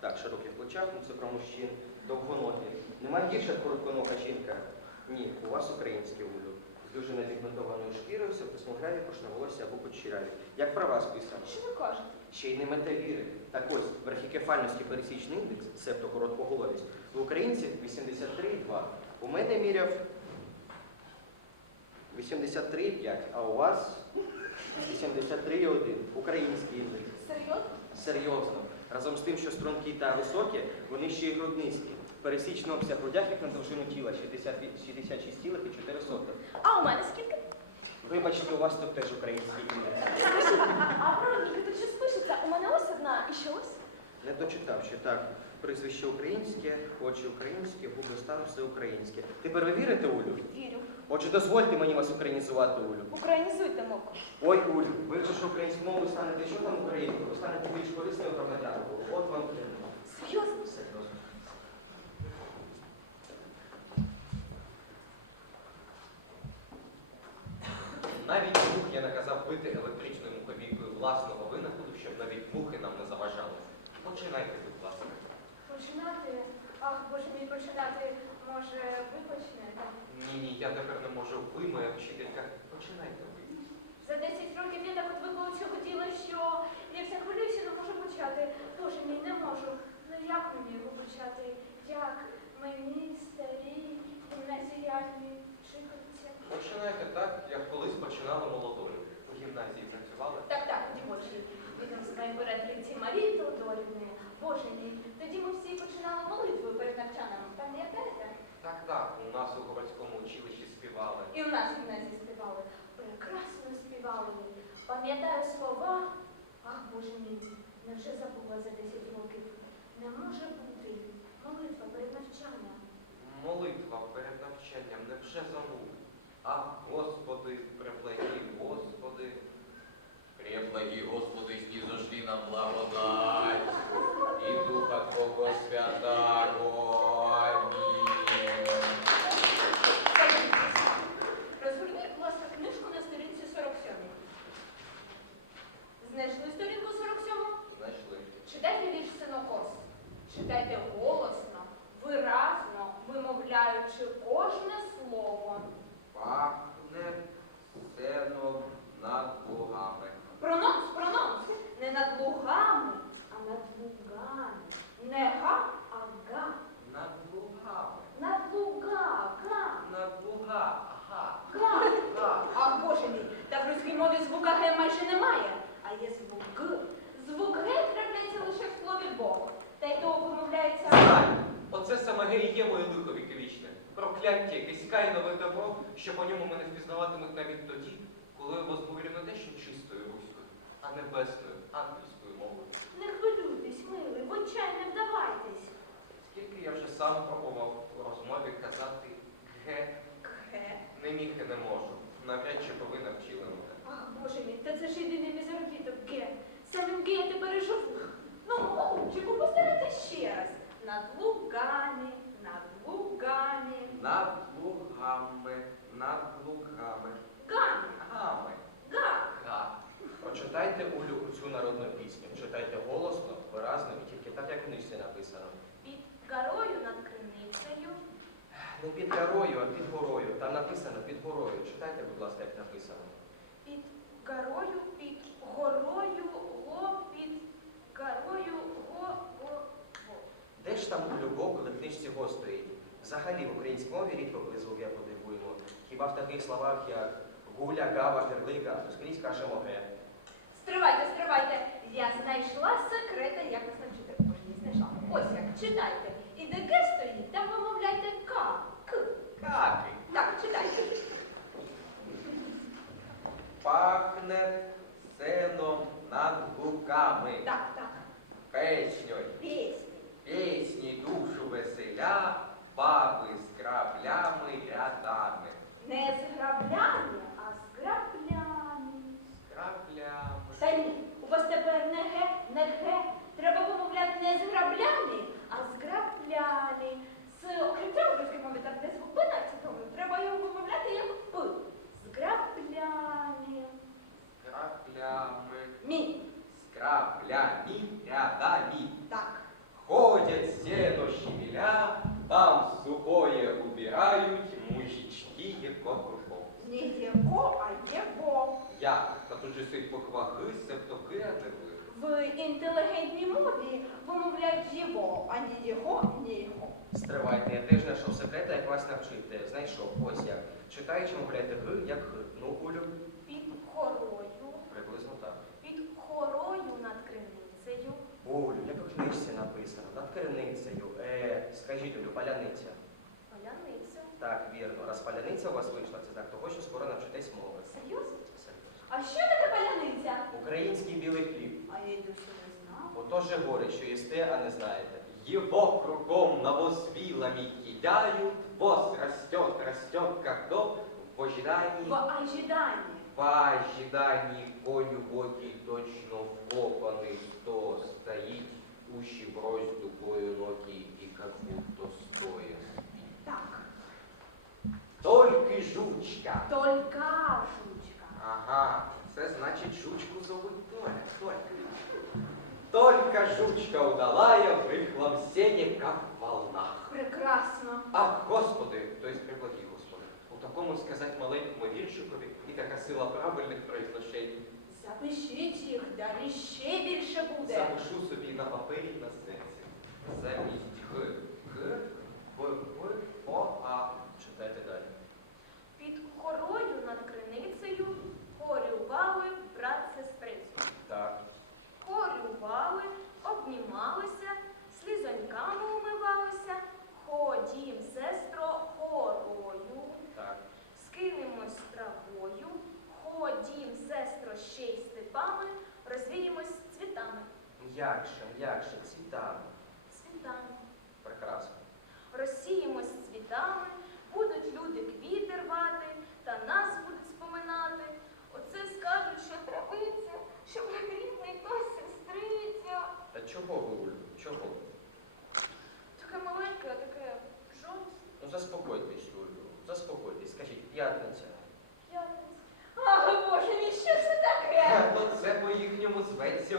Так, широких плечах, ну це про мужчин, довгоногі. Нема гірше коротконога жінка? Ні, у вас українське улю. З дуже напігментованою шкірою, все септосмограві, пошноволосся або кучеряві. Як про вас писано? Що ви кажете? Ще й не метавіри. Так ось, верхікефальності пересічний індекс, септо короткоголовість, у українців 83,2. У мене міряв 83,5, а у вас 83,1. Український індекс. Серйозно? Серйозно. Разом з тим, що стрункі та високі, вони ще й груднисті. Пересічний обсяг грудях як на довжину тіла 66,4. А у мене скільки? Вибачте, у вас тут теж український. Скажіть, а ніби тут щось пишеться? У мене ось одна і ще ось. Не дочитав ще так. Прізвище українське, очі українські, губи стану все українське. Тепер ви вірите, Улю? Вірю. Отже, дозвольте мені вас українізувати, Улю. Українізуйте мову. Ой, Улю, вивчивши українську мову, ви станете що там українською? Ви станете більш корисною громадянкою. От вам. Серйозно? Серйозно. Навіть мух я наказав бити електричною мухомійкою власного винаходу, щоб навіть мухи нам не заважали. Починайте, будь ласка. Починати? Ах, боже мій, починати, може, ви почнете? Ні, ні, я тепер не можу. Ви, моя вчителька. Починайте ви. За 10 років я так от цього діла, що я вся хвилююся, не можу почати. Боже мій, не можу. Ну як мені його почати? Як мені, старій, гімназіальній вчительці? Починайте так, як колись починали молодою. У гімназії працювали. Так, так, дівочі. Відомства імператриці Марії Теодорівни. Боже мій, тоді ми всі починали молитвою перед навчанням. Пам'ятаєте? Так, так, у нас у городському училищі співали. І у нас в гімназії співали. Прекрасно співали. Пам'ятаю слова. Ах, Боже мій, невже забула за 10 років. Не може бути молитва перед навчанням. Молитва перед навчанням невже забув? А, Господи, преблагі, Господи. Преблаги, Господи, снизошли нам благодать и Духа Твого Святаго. Аминь. Подивіться. Розгорніть, будь ласка, книжку на сторінці 47. Знайшли сторінку 47? Знайшли. Читайте вірш синокос. Читайте голосно, виразно, вимовляючи кожне слово. Пахне сеном над лугами. Прононс, прононс. Не над лугами, а над лугами. Не га, а га. Над лугами. Над луга, га, Над луга. Ага. га. Га. Ах, Боже мій, та в руській мові звука Г майже немає, а є звук Г. Звук Г трапляється лише в слові Бог. Та й то вимовляється. Знай! Оце саме ге і є моє лихо віковічне. Прокляття, якесь кайнове добро, що по ньому мене впізнаватимуть навіть тоді, коли я возбурю не те, що чистою руською, а небесною, ангельською мовою. Не хвилюйтесь, милий, в отчай не вдавайтесь. Скільки я вже сам пробував у розмові казати ге, Г. не міг і не можу. Навряд чи ви навчили мене. Ах, Боже мій, та це ж єдиний мій заробіток Г. Самим Г я тепер і живу. Ну, голубчику, постарайтесь ще раз. Над лугами, над лугами, Над лугами, над лугами. гами, Гами. га. Га. Прочитайте Улю цю народну пісню. Читайте голосно, виразно і тільки так, як в книжці написано. Під горою над криницею. Не під горою, а під горою. Там написано під горою. Читайте, будь ласка, як написано. Під горою, під горою, го, під горою, го, го, го. Де ж там Улю Го, коли в книжці Го стоїть? Взагалі в українській мові рідко коли звуки подивуємо. Хіба в таких словах, як гуля, гава, герлига, то скрізь кажемо ге. Стривайте, стривайте. Я знайшла секрета, як вас навчити. Боже, не знайшла. Ось як, читайте. І де Г стоїть, там вимовляйте К. К. Каки. Так, читайте. Пахне сеном над луками. Так, так. Песньой, Пісні. пісні душу веселя, баби з краплями рядами. Не з граблями, а з краплями. З краплями. Та ні, у вас тепер не ге, не ге. Треба вимовляти не з граблями, а з краплями. З окриття в русській мові, там де звук П нацитовий, треба його вимовляти як П. З краплями. З краплями. Мі. З краплями рядами. Так. Ходять все до там сухоє убирають мужички яко. Не єко, а єго. Як? Та тут же сить покваги, септоки, а. В інтелігентній мові вимовляють його, а не його, не його. Стривайте, я теж знайшов секрета, як вас навчити. Знайшов, ось як. Читаючи, мовляєте, г, як г. Ну, Улю, Під хорою. приблизно так. Під хорою. Улю, як у книжці написано, над криницею. Е, скажіть, Улю, паляниця. Паляницю. Так, вірно. Раз паляниця у вас вийшла, це так того, що скоро навчитесь мови. Серйозно? Серйозно. А що таке паляниця? Український білий хліб. А я й досі не знав. Отож і говорить, що їсте, а не знаєте. Его кругом навозвилами кидают, воз растет, растет, как дом, в ожидании, В ожиданні. в ожидании коню боки точно вкопанный, то стоит, ущи брось тупою ноги и как будто стоя. Так. Только жучка. Толька жучка. Ага, це значить жучку зовуть Толя. Только жучка удалая в сене, как в волнах. Прекрасно. Ах, Господи, то есть приблагі Господи. У такому сказати маленькому віршикові і така сила правильних произношень. Запишіть їх, далі ще більше буде. Запишу собі на папері на серці. Замість Г, Г, В, В, О, А. Читайте далі. Під хорою над криницею хорювали брат сестрицю. Так. Хорювали, М'якше, м'якше, цвітами. Цвітами. Прекрасно. Розсіємось цвітами, будуть люди квіти рвати, та нас будуть споминати. Оце скажуть, що травиця, що потрібна якась сестриця. Та чого ви, Улю? Чого? Таке маленьке, а таке жовте. Ну заспокойтесь, Улю. Заспокойтесь. Скажіть. П'ятниця. Ах, Боже мій, що це таке? То це по-їхньому зветься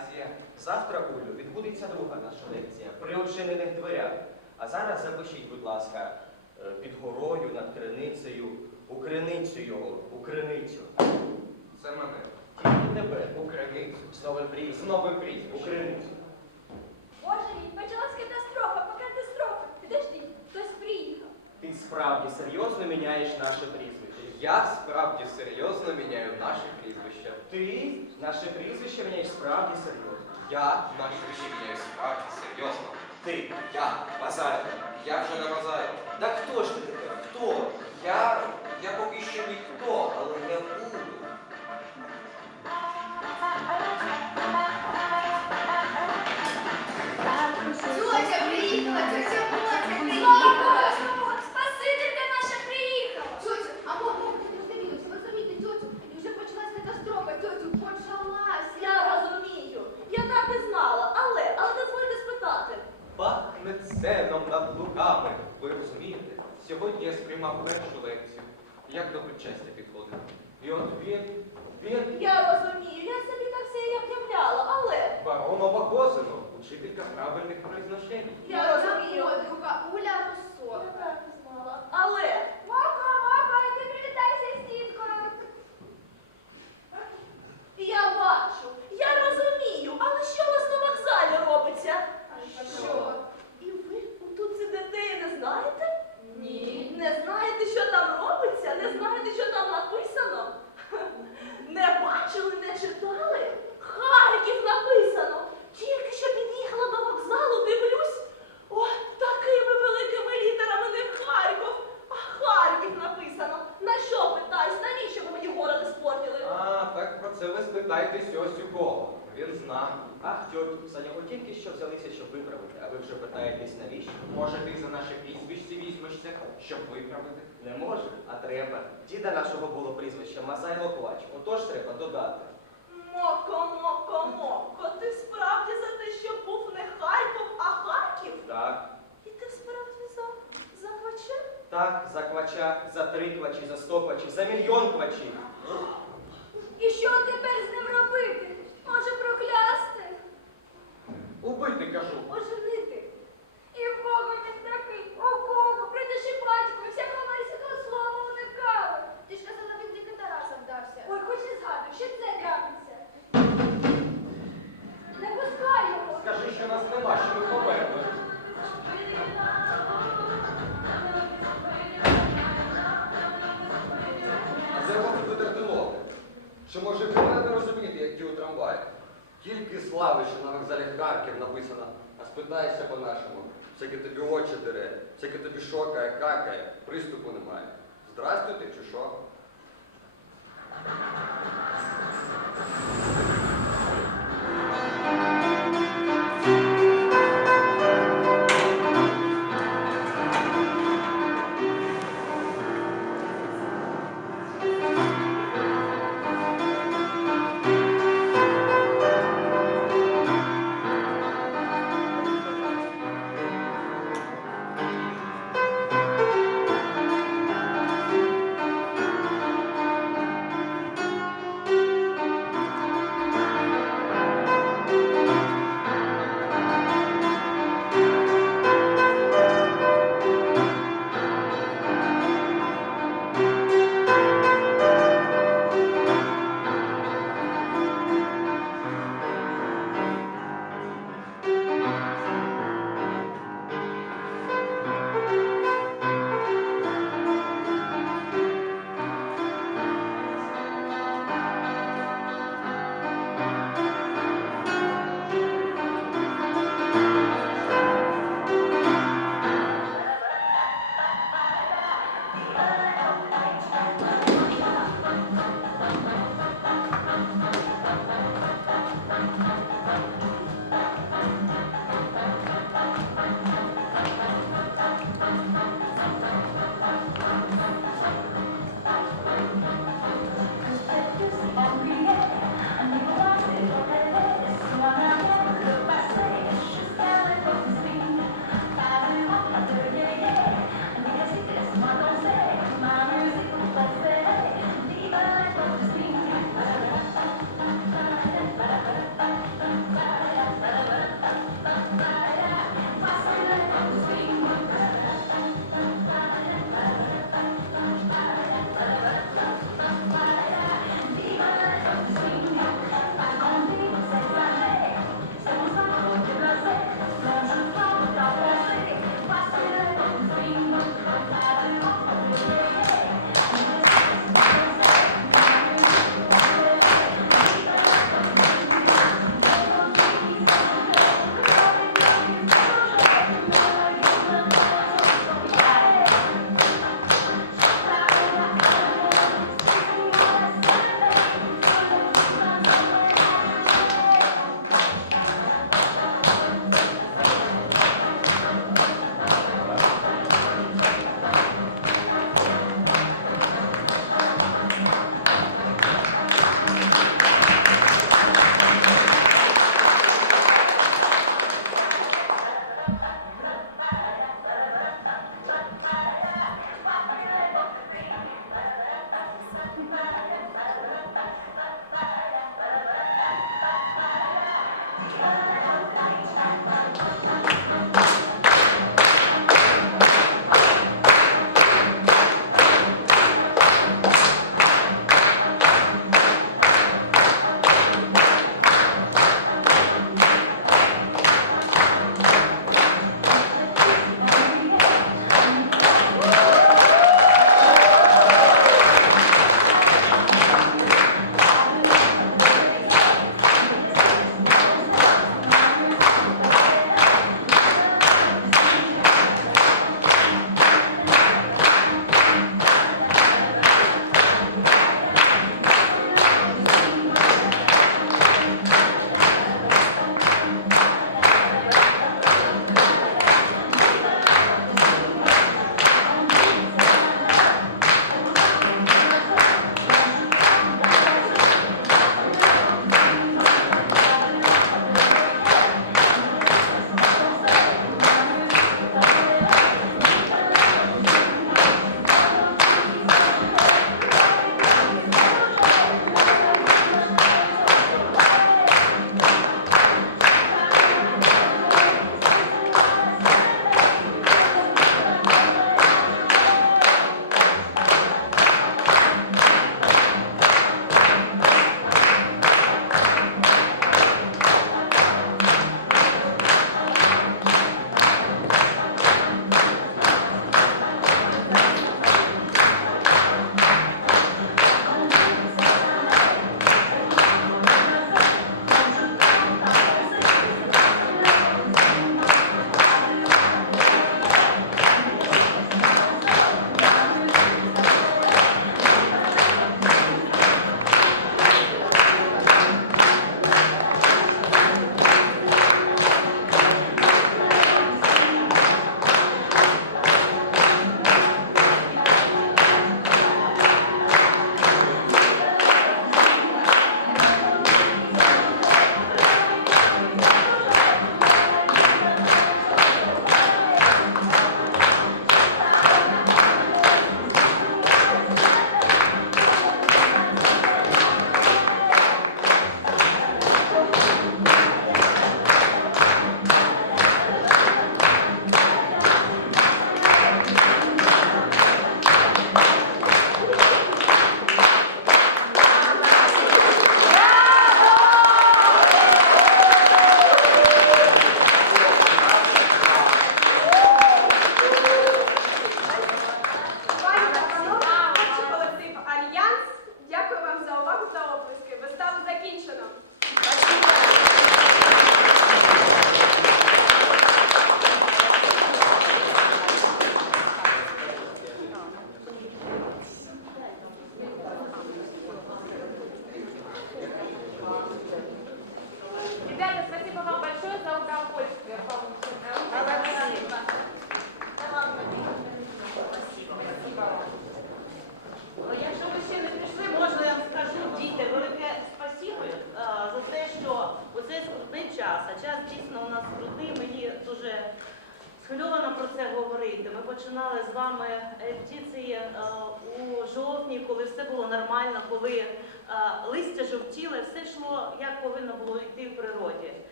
українізація. Завтра, Улю, відбудеться друга наша лекція при очинених дверях. А зараз запишіть, будь ласка, е, під горою, над криницею, у криницю його, у криницю. Це мене. Тільки тебе. У криницю. З новим З прізвищем. У криницю. Боже мій, почалась справді серйозно міняєш наше прізвище. Я справді серйозно міняю наше прізвище. Ти наше прізвище міняєш справді серйозно. Я наше прізвище міняю справді серйозно. Ти. Я базарю. Я вже не базарю. Козино, учителька правильних произношень. я розумію. Подруга Уля Руссо. Я так і знала. Але Мака, мака, ти привітайся з тіткою. я бачу, я розумію. Але що у вас на вокзалі робиться? А що? І ви тут сидите і не знаєте? Ні. Не знаєте, що там робиться? Не знаєте, що там написано? Не бачили, не читали? Харків написано. Тільки що під'їхала до вокзалу, дивлюсь. О, такими великими літерами не Харків, а Харків написано. На що питаюсь? Навіщо ви мені городи спортили? А, так про це ви спитайтесь ось у кого. Він знає. Ах, тьотю, за нього тільки що взялися, щоб виправити, а ви вже питаєтесь навіщо? Може, ти за наше прізвище візьмешся, щоб виправити? Не може, а треба. Діда нашого було прізвище Мазайло Плач. Отож треба додати. Моко, моко, моко. Ти справді за те, що був не Харків, а Харків? Так, І ти справді за, за Квача? так, за квача, за три квачі, за сто квачів, за мільйон квачів. І що тепер з ним робити? Може проклясти? Убити, кажу. Оженити? І в кого він такий? У кого? Прийдеш і батько, і по-нашому. Всяке тобі очі дере, всяке тобі шокає, какає, приступу немає. Здрастуйте чи що?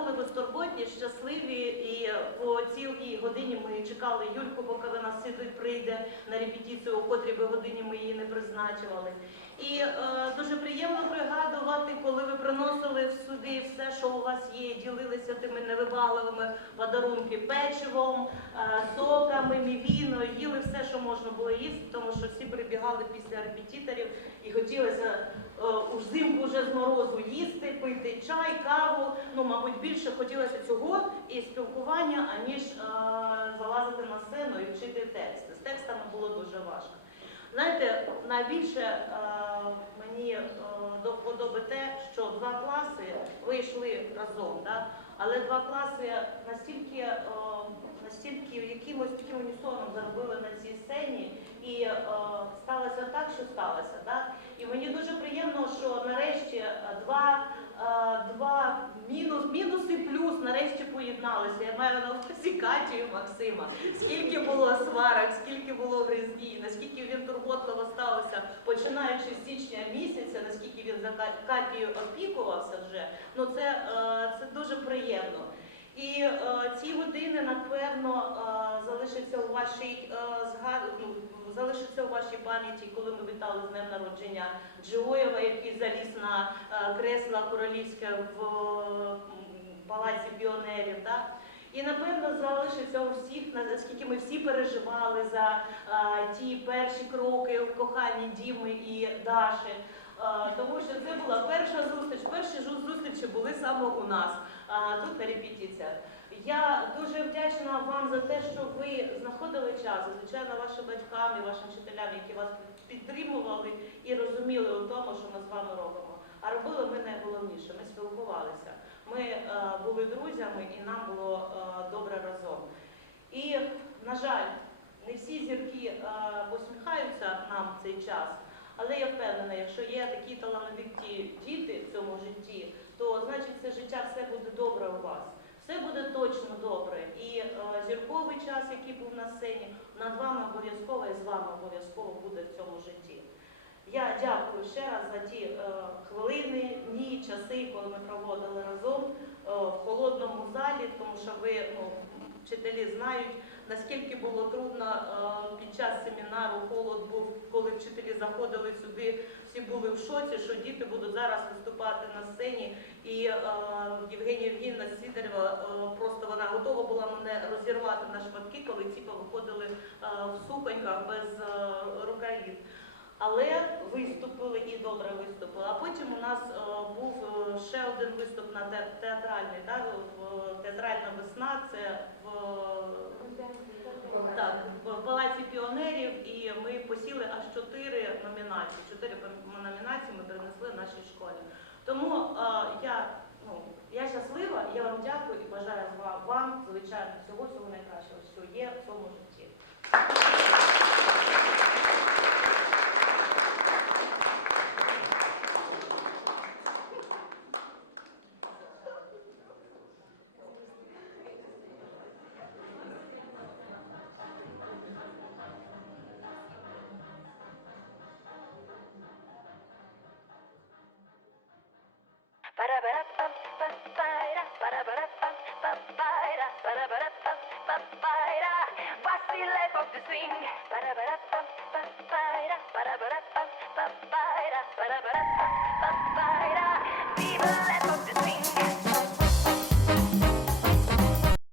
Були безтурботні, щасливі, і по цілій годині ми чекали Юльку, поки вона сюди прийде на репетицію, у котрій би годині ми її не призначували. І е, дуже приємно пригадувати, коли ви приносили сюди все, що у вас є, ділилися тими невибагливими подарунки печивом, е, соками, мівіною, їли все, що можна було їсти, тому що всі прибігали після репетиторів і хотілося е, взимку вже з морозу їсти, пити чай, каву. Ну, мабуть, більше хотілося цього і спілкування, аніж е, залазити на сцену і вчити тексти. З текстами було дуже важко. Знаєте, найбільше е, мені е, до вподоби те, що два класи вийшли разом, але два класи настільки, е, настільки якимось таким унісоном заробили на цій сцені, і е, сталося так, що сталося. Да? І мені дуже приємно, що нарешті е, два, е, два мінус, мінус і плюс нарешті поєдналися. Я маю на увазі Катю і Максима. Скільки було сварок, скільки було гризні, наскільки він турботливо ставився, починаючи з січня місяця, наскільки він за Ка- Катією опікувався вже. Ну це, е, це дуже приємно. І ці години, напевно, залишаться у вашій е, згад... залишаться у вашій пам'яті, коли ми вітали з днем народження Джоєва, який заліз на е, кресло королівське в е, палаці піонерів. Так? І напевно залишиться у всіх, наскільки ми всі переживали за е, ті перші кроки в коханні Діми і Даші. Е, тому що це була перша зустріч. Перші зустрічі були саме у нас, е, тут на репетиціях. Я дуже вдячна вам за те, що ви знаходили час, звичайно, вашим батькам і вашим вчителям, які вас підтримували і розуміли у тому, що ми з вами робимо. А робили ми найголовніше, ми спілкувалися. Ми е, були друзями і нам було е, добре разом. І, на жаль, не всі зірки е, посміхаються нам в цей час, але я впевнена, якщо є такі талановиті діти в цьому житті, то значить це життя все буде добре у вас. Все буде точно добре. І е, зірковий час, який був на сцені, над вами обов'язково і з вами обов'язково буде в цьому житті. Я дякую ще раз за ті е, хвилини, дні, часи, коли ми проводили разом е, в холодному залі, тому що ви, ну, вчителі знають, наскільки було трудно е, під час семінару, холод був, коли вчителі заходили сюди, всі були в шоці, що діти будуть зараз виступати на сцені. І е, Євгенія Євгенівна Сідорова е, просто вона готова була мене розірвати на шматки, коли ці виходили е, в суконьках без рукавів. Але виступили і добре виступили. А потім у нас е, був е, ще один виступ на те- театральний, так, в театральна весна. Це в так, в Палаці піонерів, і ми посіли аж чотири номінації. Чотири номінації ми перенесли в нашій школі. Тому е, я, ну, я щаслива, я вам дякую і бажаю вам, звичайно, всього всього найкращого, що є в цьому житті. Vacile por the swing.